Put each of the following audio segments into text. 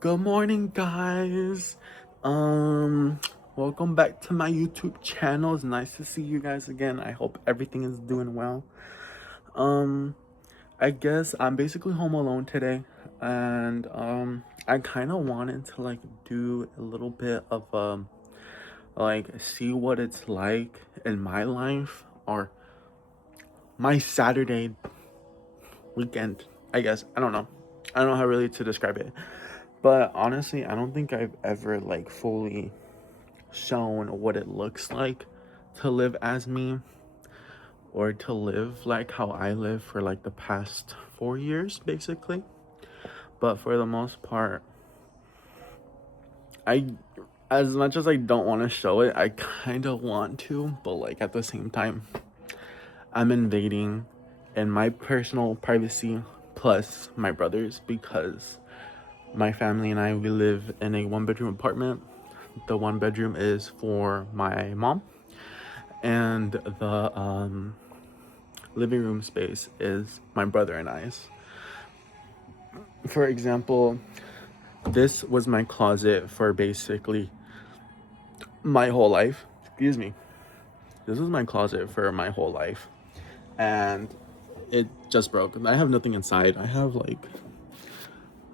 Good morning, guys. Um, Welcome back to my YouTube channel. It's nice to see you guys again. I hope everything is doing well. Um, I guess I'm basically home alone today, and I kind of wanted to like do a little bit of like see what it's like in my life or my Saturday weekend. I guess I don't know how really to describe it. But honestly, I don't think I've ever like fully shown what it looks like to live as me or to live like how I live for like the past 4 years basically. But for the most part, I as much as I don't want to show it, I kind of want to, but like at the same time, I'm invading in my personal privacy plus my brother's because my family and I we live in a one bedroom apartment. The one bedroom is for my mom and the living room space is my brother and I's. For example, this was my closet for basically my whole life. Excuse me. This was my closet for my whole life. And it just broke. I have nothing inside. I have like,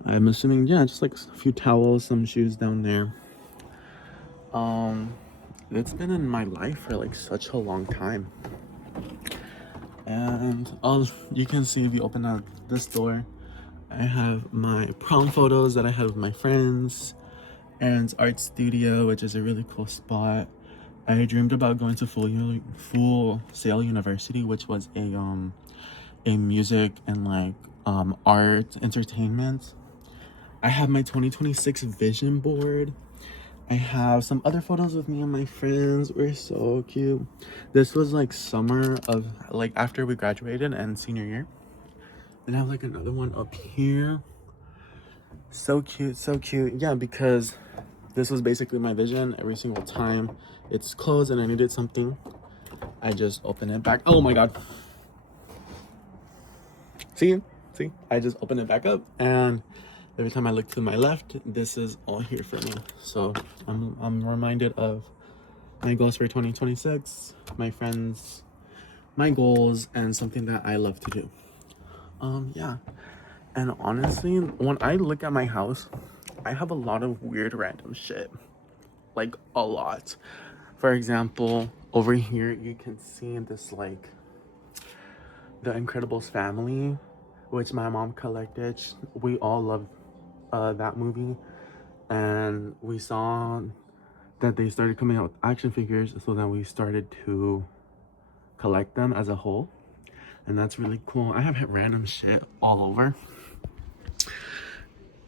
I'm assuming, yeah, just like a few towels, some shoes down there. Um, it's been in my life for like such a long time. And all you can see if you open up this door, I have my prom photos that I had with my friends, Aaron's art studio, which is a really cool spot. I dreamed about going to Full Sail University, which was a music and like art entertainment. I have my 2026 vision board. I have some other photos with me and my friends. We're so cute. This was like summer of like after we graduated and senior year. Then I have like another one up here. So cute, so cute. Yeah, because this was basically my vision. Every single time it's closed and I needed something, I just open it back. Oh my god. See? See? I just open it back up and every time I look to my left, this is all here for me. So I'm reminded of my goals for 2026, my friends, my goals, and something that I love to do. Yeah. And honestly, when I look at my house, I have a lot of weird random shit. Like a lot. For example, over here you can see this like The Incredibles family, which my mom collected. We all love that movie, and we saw that they started coming out with action figures, so then we started to collect them as a whole, and that's really cool. I have random shit all over,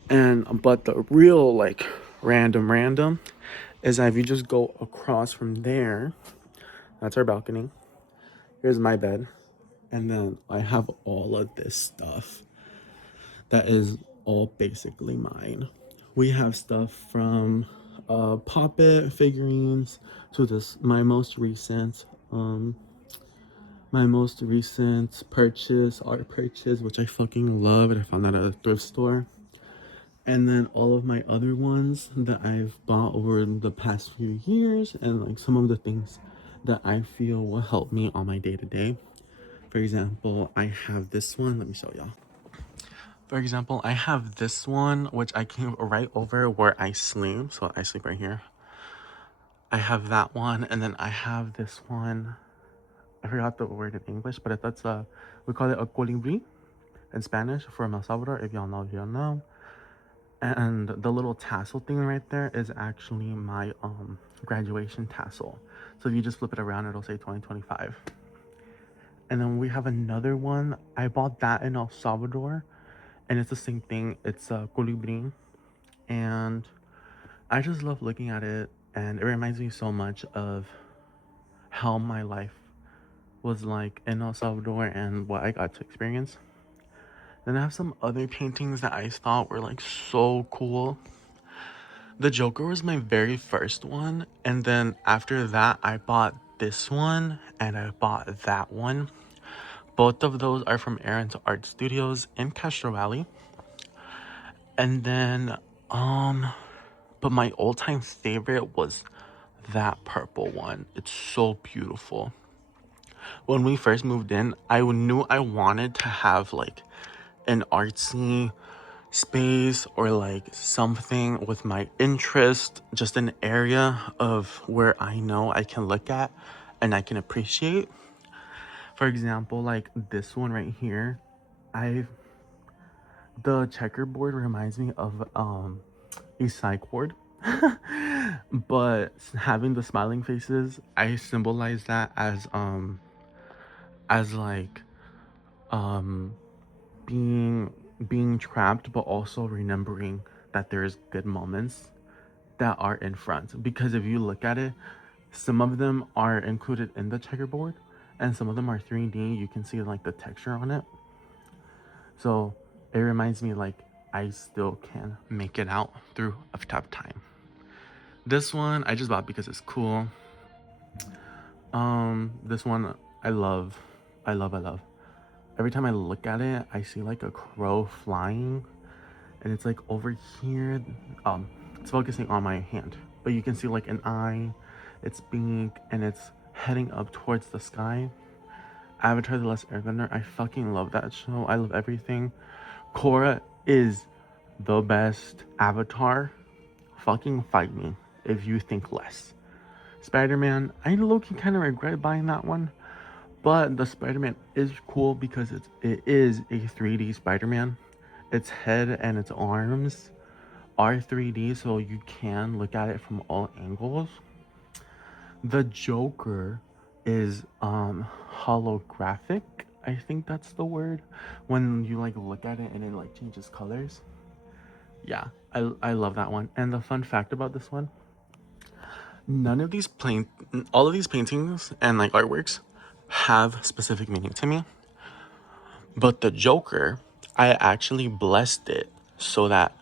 and but the real like random is that if you just go across from there, that's our balcony. Here's my bed. And then I have all of this stuff that is all basically mine. We have stuff from puppet figurines to this my most recent art purchase, which I fucking love, and I found that at a thrift store. And then all of my other ones that I've bought over the past few years, and like some of the things that I feel will help me on my day to day. For example, I have this one. Let me show y'all. For example, I have this one, which I came right over where I sleep. So I sleep right here. I have that one, and then I have this one. I forgot the word in English, but that's we call it a colibri in Spanish from El Salvador, if y'all know. And the little tassel thing right there is actually my graduation tassel. So if you just flip it around, it'll say 2025. And then we have another one. I bought that in El Salvador, and it's the same thing. It's a colibri, and I just love looking at it, and it reminds me so much of how my life was like in El Salvador and what I got to experience. Then I have some other paintings that I thought were like so cool. The Joker was my very first one, and then after that, I bought this one and I bought that one. Both of those are from Aaron's Art Studios in Castro Valley. And then But my all-time favorite was that purple one. It's so beautiful. When we first moved in, I knew I wanted to have like an artsy space or like something with my interest, just an area of where I know I can look at and I can appreciate. For example, like this one right here, I the checkerboard reminds me of a psych ward. But having the smiling faces, I symbolize that as like um being being trapped, but also remembering that there's good moments that are in front. Because if you look at it, some of them are included in the checkerboard and some of them are 3D. You can see like the texture on it. So it reminds me like I still can make it out through a tough time. This one I just bought because it's cool. This one I love. I love. Every time I look at it, I see like a crow flying and it's like over here. It's focusing on my hand, but you can see like an eye, its beak, and it's heading up towards the sky. Avatar: The Last Airbender, I fucking love that show. I love everything. Korra is the best Avatar. Fucking fight me if you think less. Spider-Man, I low-key kind of regret buying that one, but the Spider-Man is cool because it is a 3D Spider-Man. Its head and its arms are 3D, so you can look at it from all angles. The Joker is holographic. I think that's the word. When you like look at it and it like changes colors. Yeah, I love that one. And the fun fact about this one, none of these all of these paintings and like artworks have specific meaning to me. But the Joker, I actually blessed it so that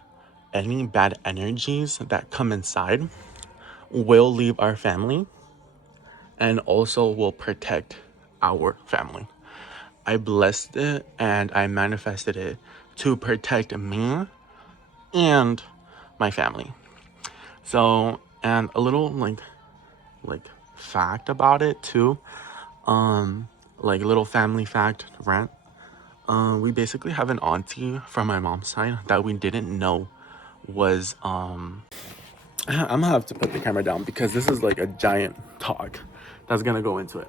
any bad energies that come inside will leave our family and also will protect our family. I blessed it and I manifested it to protect me and my family. So, and a little like fact about it too. Like little family fact rant. We basically have an auntie from my mom's side that we didn't know was I'm gonna have to put the camera down because this is like a giant talk that's gonna go into it.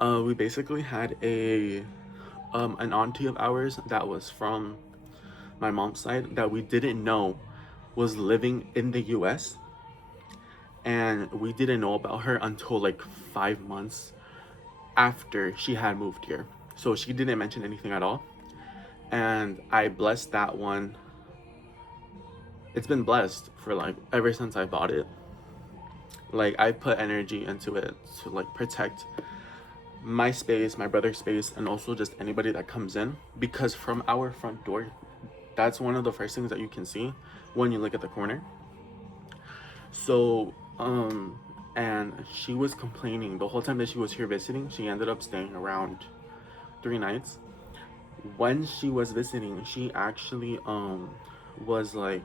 We basically had a an auntie of ours that was from my mom's side that we didn't know was living in the US, and we didn't know about her until like 5 months after she had moved here. So she didn't mention anything at all. And I blessed that one. It's been blessed for like ever since I bought it. Like I put energy into it to like protect my space, my brother's space, and also just anybody that comes in. Because from our front door, that's one of the first things that you can see when you look at the corner. So, and she was complaining the whole time that she was here visiting. She ended up staying around 3 nights. When she was visiting, she actually was like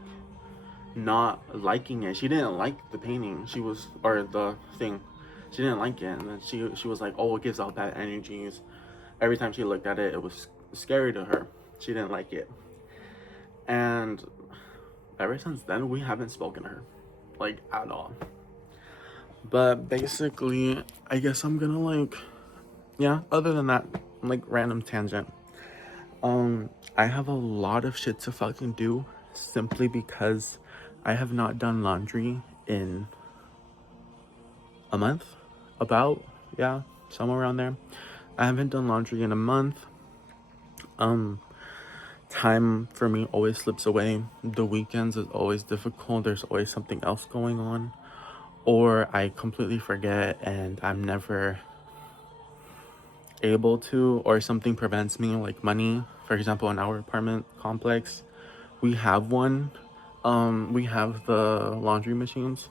not liking it. She didn't like the painting. She was or the thing. She didn't like it, and then she was like, "Oh, it gives out bad energies." Every time she looked at it, it was scary to her. She didn't like it, and ever since then, we haven't spoken to her, like at all. But basically, I guess I'm gonna like, yeah. Other than that, like random tangent. I have a lot of shit to fucking do simply because I have not done laundry in a month. About, yeah, somewhere around there. I haven't done laundry in a month. Time for me always slips away. The weekends is always difficult. There's always something else going on. Or I completely forget and I'm never able to, or something prevents me, like money. For example, in our apartment complex, we have one. We have the laundry machines.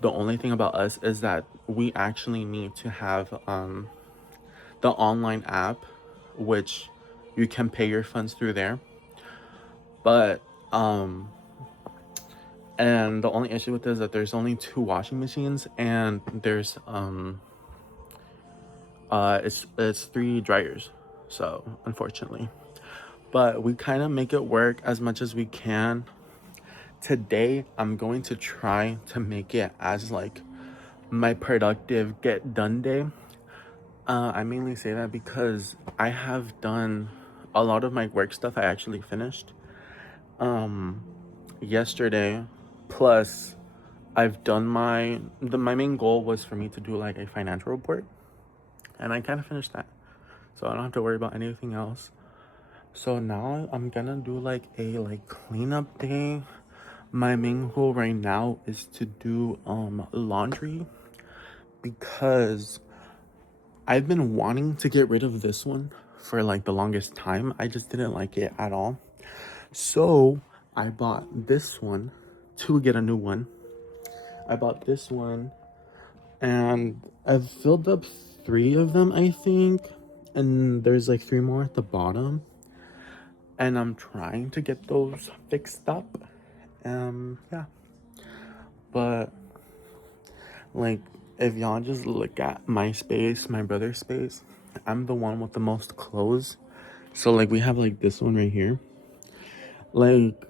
The only thing about us is that we actually need to have the online app, which you can pay your funds through there. But Um, and the only issue with this is that there's only 2 washing machines, and there's it's 3 dryers. So unfortunately, but we kind of make it work as much as we can. Today, I'm going to try to make it as like my productive get done day. I mainly say that because I have done a lot of my work stuff. I actually finished yesterday. Plus, I've done my main goal was for me to do like a financial report, and I kind of finished that, so I don't have to worry about anything else. So now I'm gonna do like a cleanup day. My main goal right now is to do laundry, because I've been wanting to get rid of this one for like the longest time. I just didn't like it at all. So I bought this one to get a new one. I bought this one, and I've filled up 3 of them, I think. And there's like 3 more at the bottom. And I'm trying to get those fixed up. Yeah. But like, if y'all just look at my space, my brother's space, I'm the one with the most clothes. So like, we have like this one right here. Like,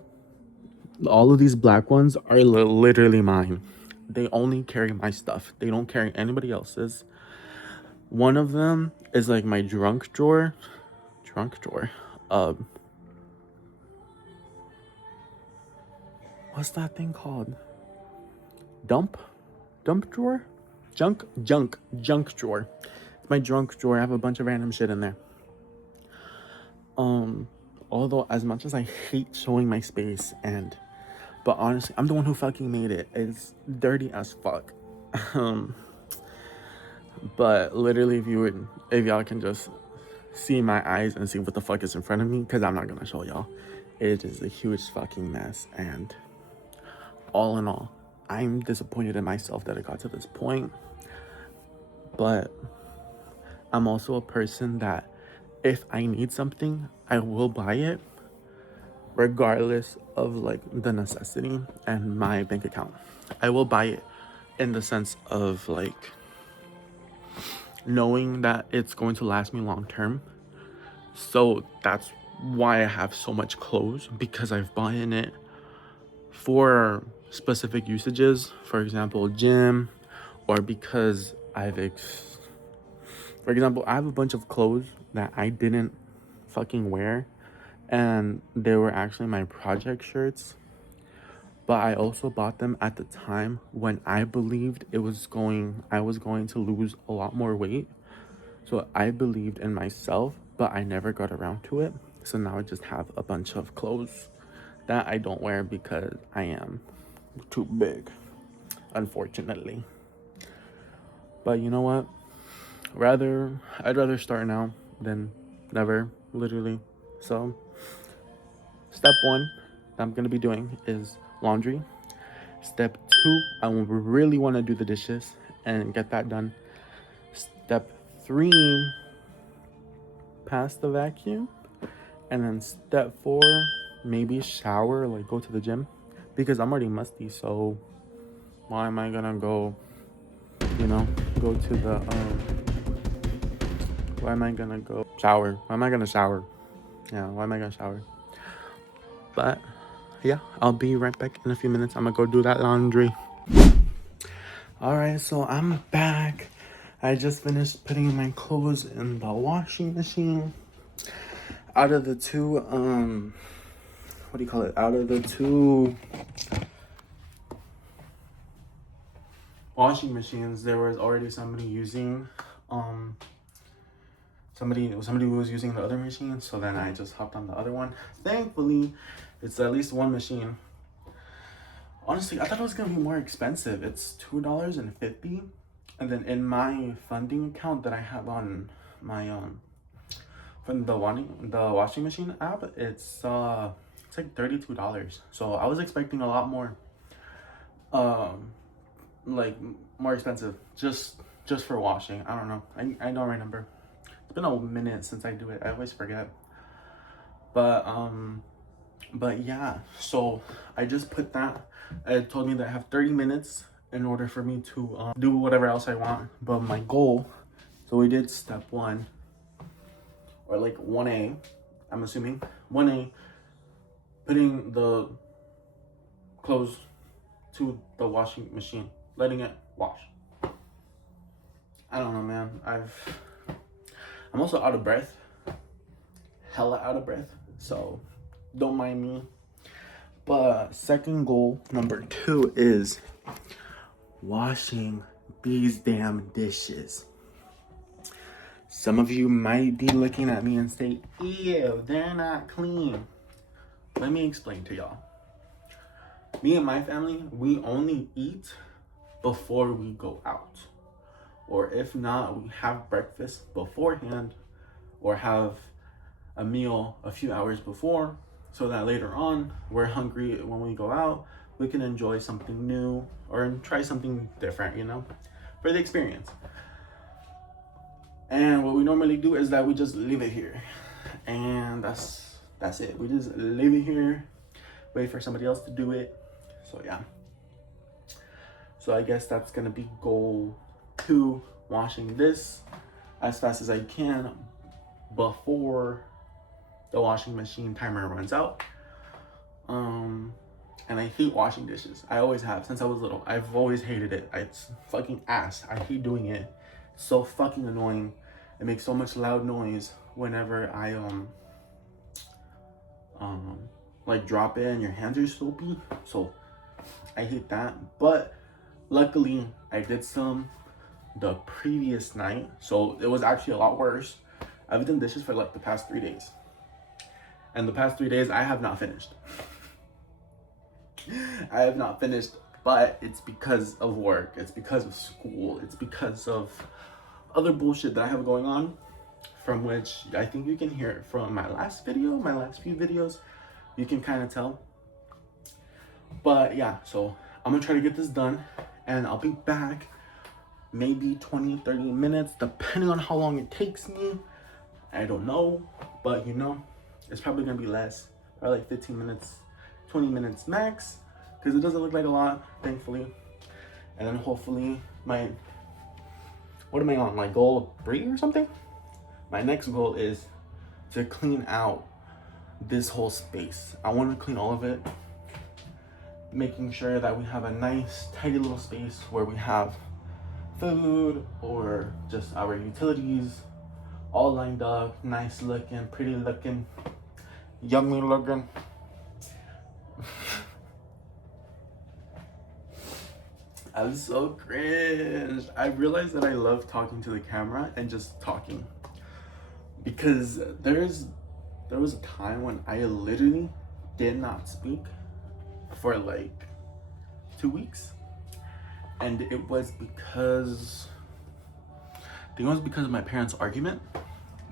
all of these black ones are literally mine. They only carry my stuff. They don't carry anybody else's. One of them is like my drunk drawer. Drunk drawer. What's that thing called? Dump drawer? Junk drawer. It's my drunk drawer. I have a bunch of random shit in there. Although as much as I hate showing my space, but honestly, I'm the one who fucking made it. It's dirty as fuck. But literally, if y'all can just see my eyes and see what the fuck is in front of me, because I'm not gonna show y'all. It is a huge fucking mess, and all in all, I'm disappointed in myself that it got to this point. But I'm also a person that if I need something, I will buy it, regardless of like the necessity and my bank account. I will buy it in the sense of like knowing that it's going to last me long term. So that's why I have so much clothes, because I've bought in it for specific usages, for example, gym, or because for example, I have a bunch of clothes that I didn't fucking wear, and they were actually my project shirts. But I also bought them at the time when I believed I was going to lose a lot more weight. So I believed in myself, but I never got around to it. So now I just have a bunch of clothes that I don't wear because I am too big, unfortunately. But you know what? I'd rather start now than never, literally. So step 1 that I'm gonna be doing is laundry. Step 2, I really want to do the dishes and get that done. Step 3, pass the vacuum. And then step 4, maybe shower, like go to the gym, because I'm already musty. So why am I gonna go, go to the why am I gonna go shower? Why am I gonna shower? Yeah, why am I gonna shower? But yeah, I'll be right back in a few minutes. I'm gonna go do that laundry. All right, so I'm back. I just finished putting my clothes in the washing machine. Out of the 2 what do you call it? Out of the 2 washing machines, there was already somebody using somebody who was using the other machine. So then I just hopped on the other one. Thankfully, it's at least one machine. Honestly, I thought it was gonna be more expensive. It's $2.50, and then in my funding account that I have on my from the washing machine app, it's like $32. So I was expecting a lot more, like more expensive, just for washing. I don't know. I don't remember. It's been a minute since I do it. I always forget. But But yeah, so I just put that. It told me that I have 30 minutes in order for me to do whatever else I want. But my goal, so we did step 1, or like 1A, I'm assuming. 1A, putting the clothes to the washing machine, letting it wash. I don't know, man. I'm also out of breath. Hella out of breath. So don't mind me. But second goal, number 2, is washing these damn dishes. Some of you might be looking at me and say, ew, they're not clean. Let me explain to y'all. Me and my family, we only eat before we go out. Or if not, we have breakfast beforehand, or have a meal a few hours before, so that later on we're hungry when we go out, we can enjoy something new or try something different, you know, for the experience. And what we normally do is that we just leave it here, and that's it. We just leave it here, wait for somebody else to do it. So yeah, so I guess that's gonna be goal 2, washing this as fast as I can before the washing machine timer runs out. And I hate washing dishes. I always have since I was little. I've always hated it. It's fucking ass. I hate doing it. It's so fucking annoying. It makes so much loud noise whenever I like drop it and your hands are soapy. So I hate that. But luckily I did some the previous night, so it was actually a lot worse. I've done dishes for like the past 3 days. And the past 3 days I have not finished. I have not finished, but it's because of work, it's because of school, it's because of other bullshit that I have going on, from which I think you can hear it from my last video, my last few videos. You can kind of tell. But yeah, so I'm gonna try to get this done, and I'll be back maybe 20-30 minutes, depending on how long it takes me. I don't know, but you know, it's probably gonna be less, probably like 15 minutes, 20 minutes max, because it doesn't look like a lot, thankfully. And then hopefully what am I on, like goal 3 or something? My next goal is to clean out this whole space. I want to clean all of it, making sure that we have a nice tidy little space where we have food or just our utilities all lined up, nice looking, pretty looking, yummy looking. I'm so cringe. I realized that I love talking to the camera and just talking, because there was a time when I literally did not speak for like 2 weeks, and it was because of my parents' argument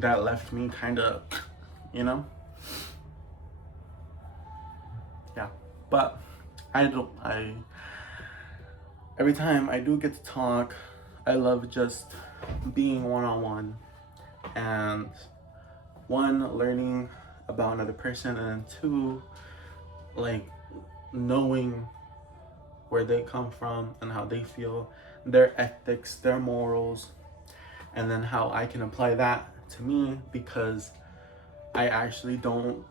that left me kind of, you know. Yeah, but every time I do get to talk, I love just being one-on-one, and 1, learning about another person, and 2, like knowing where they come from and how they feel, their ethics, their morals, and then how I can apply that to me, because I actually don't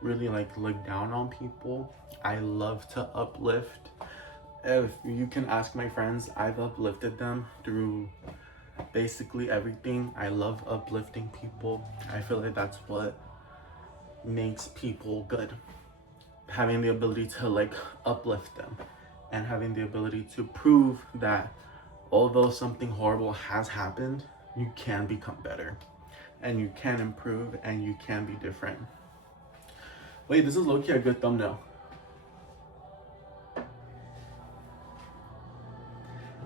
really like look down on people. I love to uplift. If you can ask my friends, I've uplifted them through basically everything. I love uplifting people. I feel like that's what makes people good. Having the ability to like uplift them, and having the ability to prove that although something horrible has happened, you can become better, and you can improve, and you can be different. Wait, this is low-key a good thumbnail.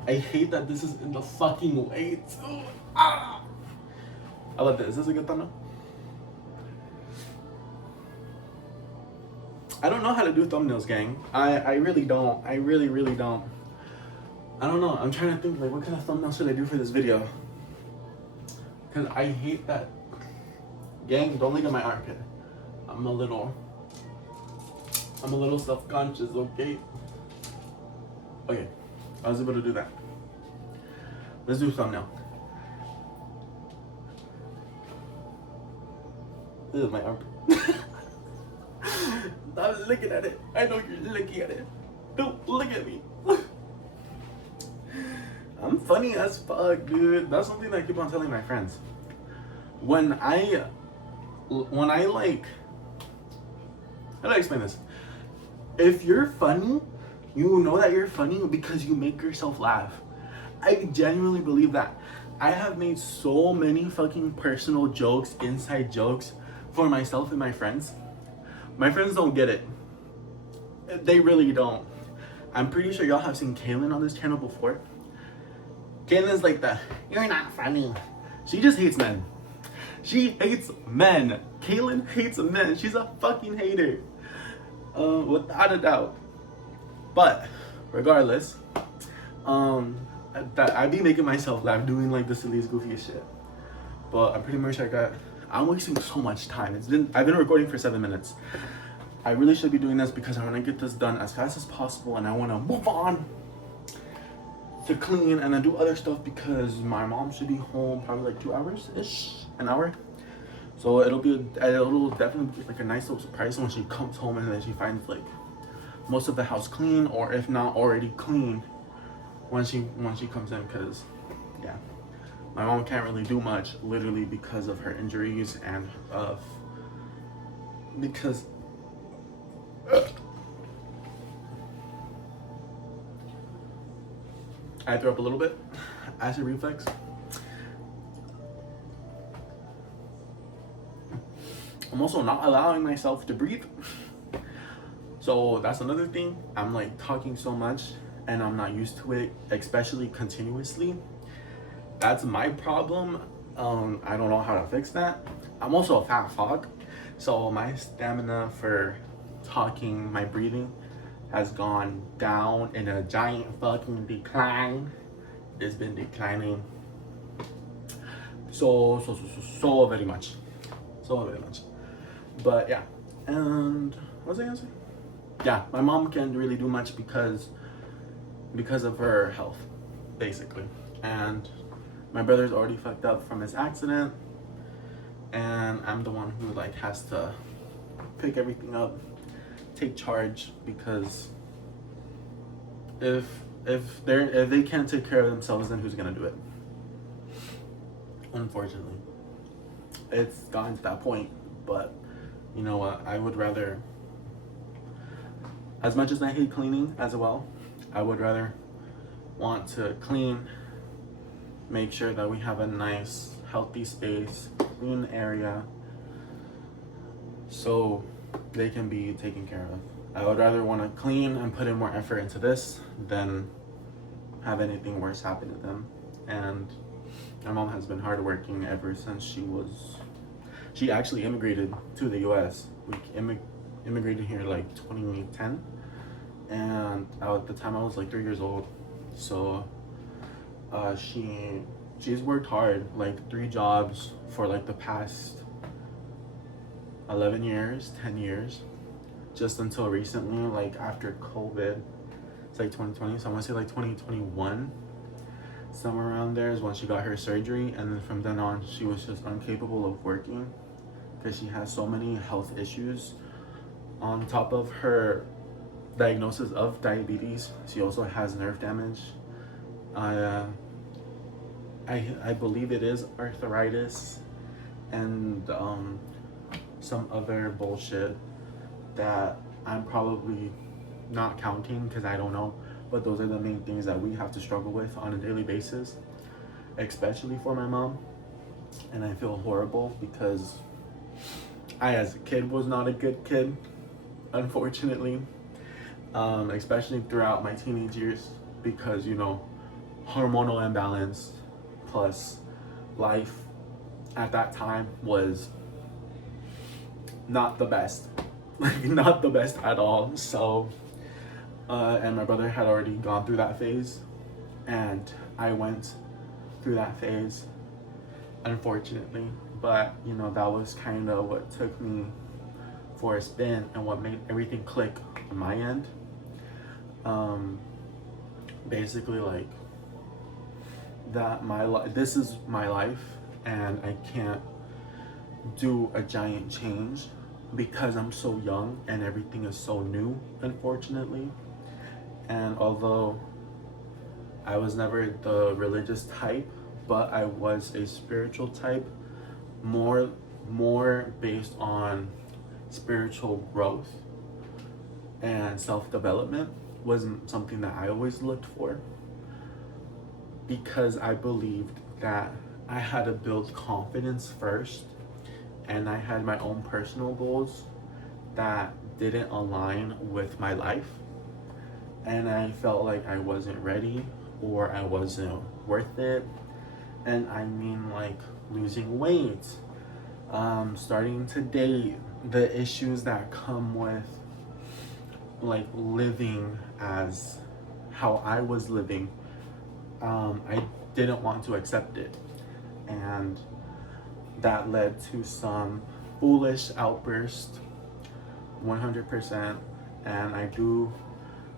I hate that this is in the fucking way too. Ah! I love this. Is this a good thumbnail? I don't know how to do thumbnails, gang. I really don't. I really don't. I don't know. I'm trying to think, like, what kind of thumbnail should I do for this video? Because I hate that. Gang, don't look at my armpit. I'm a little I'm a little self-conscious, okay? Okay, I was able to do that. Let's do a thumbnail. This is my armpit. Stop looking at it. I know you're looking at it. Don't look at me. I'm funny as fuck, dude. That's something that I keep on telling my friends. When I like, how do I explain this? If you're funny, you know that you're funny because you make yourself laugh. I genuinely believe that. I have made so many fucking personal jokes, inside jokes for myself and my friends. My friends don't get it. They really don't. I'm pretty sure y'all have seen Kaylin on this channel before. Kaylin's like that. You're not funny. She just hates men. She hates men. Kaylin hates men. She's a fucking hater. Without a doubt. But regardless, I be making myself laugh doing like the silliest, goofiest shit. But I'm pretty much I'm wasting so much time. I've been recording for 7 minutes. I really should be doing this because I want to get this done as fast as possible, and I want to move on to clean and then do other stuff because my mom should be home probably like 2 hours ish, an hour. So it'll definitely be like a nice little surprise when she comes home and then she finds like most of the house clean, or if not already clean when she comes in, because yeah, my mom can't really do much literally because of her injuries and because I threw up a little bit, acid reflux. I'm also not allowing myself to breathe. So that's another thing. I'm like talking so much and I'm not used to it, especially continuously. That's my problem. I don't know how to fix that. I'm also a fat fuck. So my stamina for talking, my breathing has gone down in a giant fucking decline. It's been declining so very much. So very much. But yeah, and what was I gonna say? Yeah, my mom can't really do much because of her health, basically. And my brother's already fucked up from his accident, and I'm the one who like has to pick everything up, take charge, because if they can't take care of themselves, then who's gonna do it? Unfortunately, it's gotten to that point. But you know what? I would rather, as much as I hate cleaning as well, I would rather want to clean, make sure that we have a nice, healthy space, clean area, so they can be taken care of. I would rather want to clean and put in more effort into this than have anything worse happen to them. And my mom has been hardworking ever since she actually immigrated to the US. We immigrated here like 2010, and at the time I was like 3 years old. So she's worked hard, like 3 jobs for like the past 11 years, 10 years, just until recently, like after COVID. It's like 2020, so I want to say like 2021, somewhere around there is when she got her surgery, and then from then on she was just incapable of working because she has so many health issues. On top of her diagnosis of diabetes, she also has nerve damage. I believe it is arthritis and some other bullshit that I'm probably not counting because I don't know, but those are the main things that we have to struggle with on a daily basis, especially for my mom. And I feel horrible because I, as a kid, was not a good kid, unfortunately, especially throughout my teenage years, because, you know, hormonal imbalance plus life at that time was not the best, like not the best at all. So and my brother had already gone through that phase, and I went through that phase, unfortunately. But you know, that was kind of what took me for a spin and what made everything click on my end. Um, Basically, like, that this is my life, and I can't do a giant change because I'm so young and everything is so new, unfortunately. And although I was never the religious type, but I was a spiritual type, more more based on spiritual growth and self-development wasn't something that I always looked for, because I believed that I had to build confidence first, and I had my own personal goals that didn't align with my life, and I felt like I wasn't ready or I wasn't worth it. And I mean, like, losing weight, starting to date, the issues that come with like living as how I was living. I didn't want to accept it, and that led to some foolish outbursts, 100%. And I do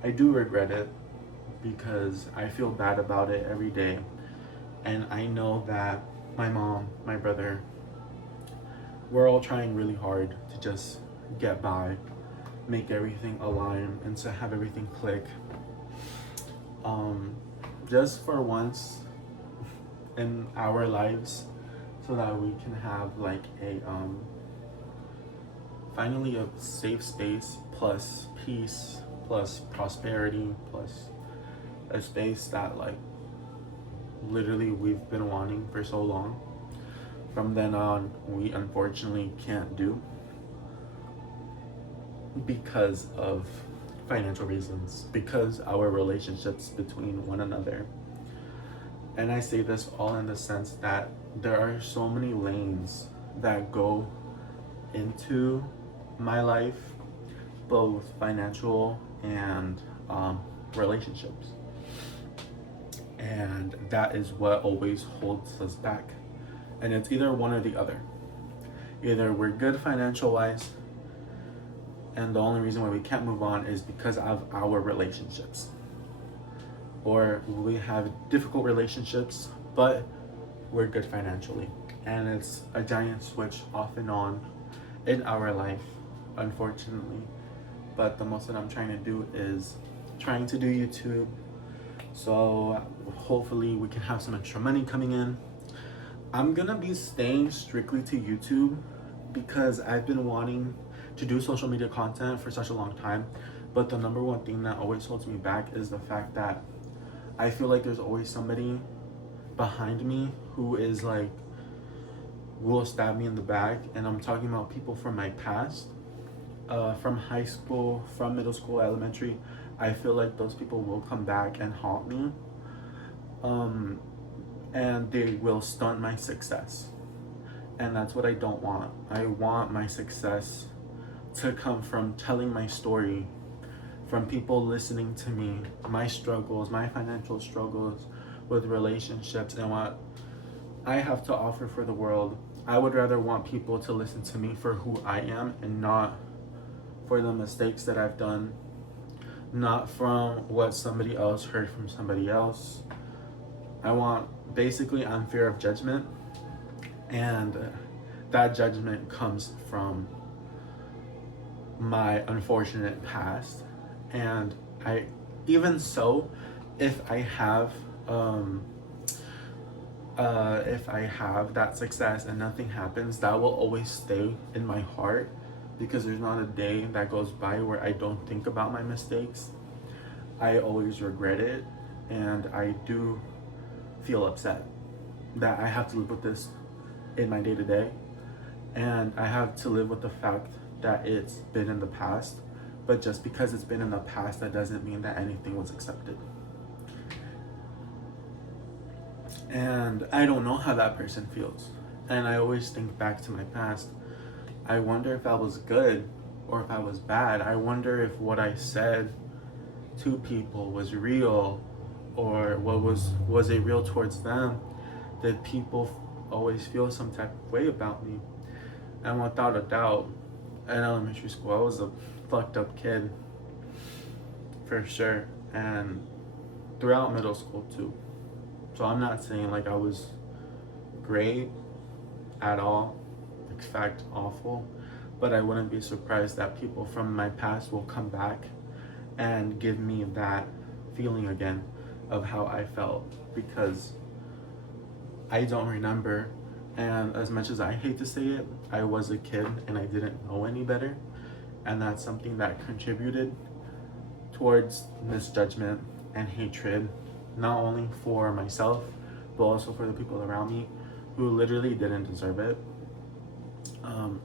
regret it, because I feel bad about it every day. And I know that my mom, my brother, we're all trying really hard to just get by, make everything align, and to have everything click. Um, just for once in our lives, so that we can have like a finally a safe space, plus peace, plus prosperity, plus a space that, like, literally we've been wanting for so long. From then on, we unfortunately can't do, because of financial reasons, because our relationships between one another. And I say this all in the sense that there are so many lanes that go into my life, both financial and relationships. And that is what always holds us back. And it's either one or the other. Either we're good financial wise, and the only reason why we can't move on is because of our relationships, or we have difficult relationships but we're good financially. And it's a giant switch off and on in our life, unfortunately. But the most that I'm trying to do is trying to do YouTube, so hopefully we can have some extra money coming in. I'm gonna be staying strictly to YouTube, because I've been wanting to do social media content for such a long time. But the number one thing that always holds me back is the fact that I feel like there's always somebody behind me who is like, will stab me in the back. And I'm talking about people from my past, from high school, from middle school, elementary. I feel like those people will come back and haunt me, and they will stunt my success. And that's what I don't want. I want my success to come from telling my story, from people listening to me, my struggles, my financial struggles with relationships, and what I have to offer for the world. I would rather want people to listen to me for who I am, and not for the mistakes that I've done, not from what somebody else heard from somebody else. I want, basically, I'm fear of judgment, and that judgment comes from my unfortunate past. And I, even so, if I have that success and nothing happens, that will always stay in my heart, because there's not a day that goes by where I don't think about my mistakes. I always regret it, and I do feel upset that I have to live with this in my day to day, and I have to live with the fact that it's been in the past. But just because it's been in the past, that doesn't mean that anything was accepted. And I don't know how that person feels. And I always think back to my past. I wonder if I was good or if I was bad. I wonder if what I said to people was real, or what was it real towards them? Did people always feel some type of way about me? And without a doubt, in elementary school, I was a fucked up kid. for sure, and throughout middle school too. So I'm not saying like I was great at all, in fact awful, but I wouldn't be surprised that people from my past will come back and give me that feeling again of how I felt, because I don't remember. And as much as I hate to say it, I was a kid and I didn't know any better. And that's something that contributed towards misjudgment and hatred, not only for myself, but also for the people around me who literally didn't deserve it.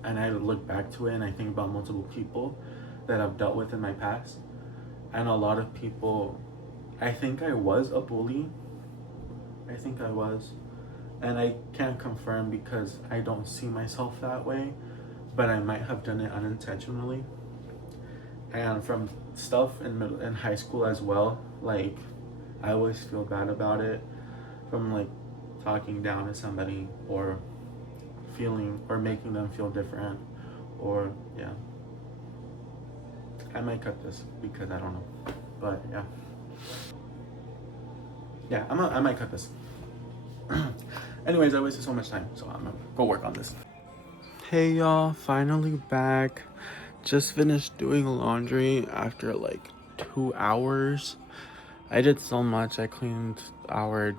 And I look back to it and I think about multiple people that I've dealt with in my past. And a lot of people, I think I was a bully. I think I was. And I can't confirm because I don't see myself that way, but I might have done it unintentionally. And from stuff in high school as well, like I always feel bad about it, from like talking down to somebody or feeling or making them feel different, or yeah. I might cut this because I don't know, but yeah. Yeah, I might cut this. Anyways, I wasted so much time, so I'm gonna go work on this. Hey y'all, finally back. Just finished doing laundry after like 2 hours. I did so much. I cleaned our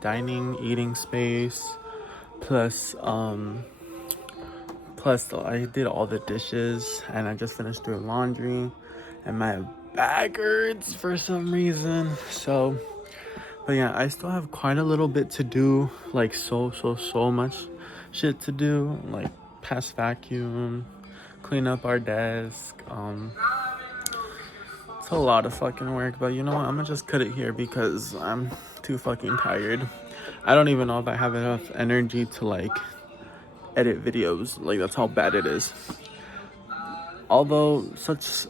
dining, eating space, plus I did all the dishes, and I just finished doing laundry, and my back hurts for some reason. So, but yeah, I still have quite a little bit to do, like so much shit to do, like pass vacuum, clean up our desk. It's a lot of fucking work, but you know what? I'm gonna just cut it here because I'm too fucking tired. I don't even know if I have enough energy to like edit videos. Like that's how bad it is. Although such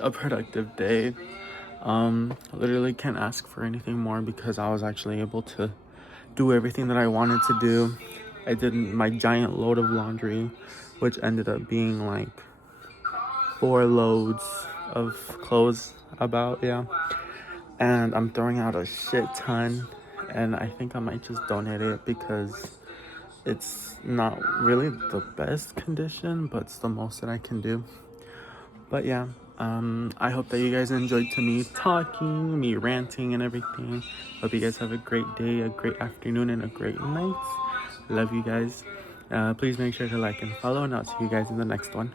a productive day. Literally can't ask for anything more because I was actually able to do everything that I wanted to do. I did my giant load of laundry, which ended up being like 4 loads of clothes about, yeah. And I'm throwing out a shit ton, and I think I might just donate it because it's not really the best condition, but it's the most that I can do. But yeah, I hope that you guys enjoyed to me talking, me ranting and everything. Hope you guys have a great day, a great afternoon, and a great night. Love you guys. Please make sure to like and follow, and I'll see you guys in the next one.